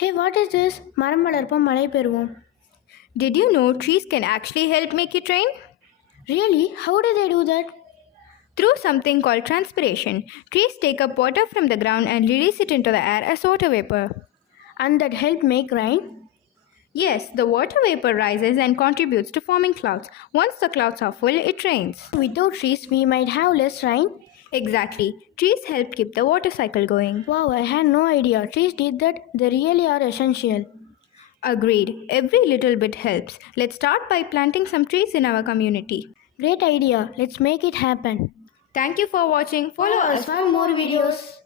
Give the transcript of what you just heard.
Hey, what is this? மரம் வளர்ப்போம் மழை பெறுவோம். Did you know trees can actually help make it rain? Really? How do they do that? Through something called transpiration. Trees take up water from the ground and release it into the air as water vapor. And that help make rain? Yes, the water vapor rises and contributes to forming clouds. Once the clouds are full, it rains. Without trees, we might have less rain. Exactly. Trees help keep the water cycle going. Wow, I had no idea. Trees did that. They really are essential. Agreed. Every little bit helps. Let's start by planting some trees in our community. Great idea. Let's make it happen. Thank you for watching. Follow us for more videos.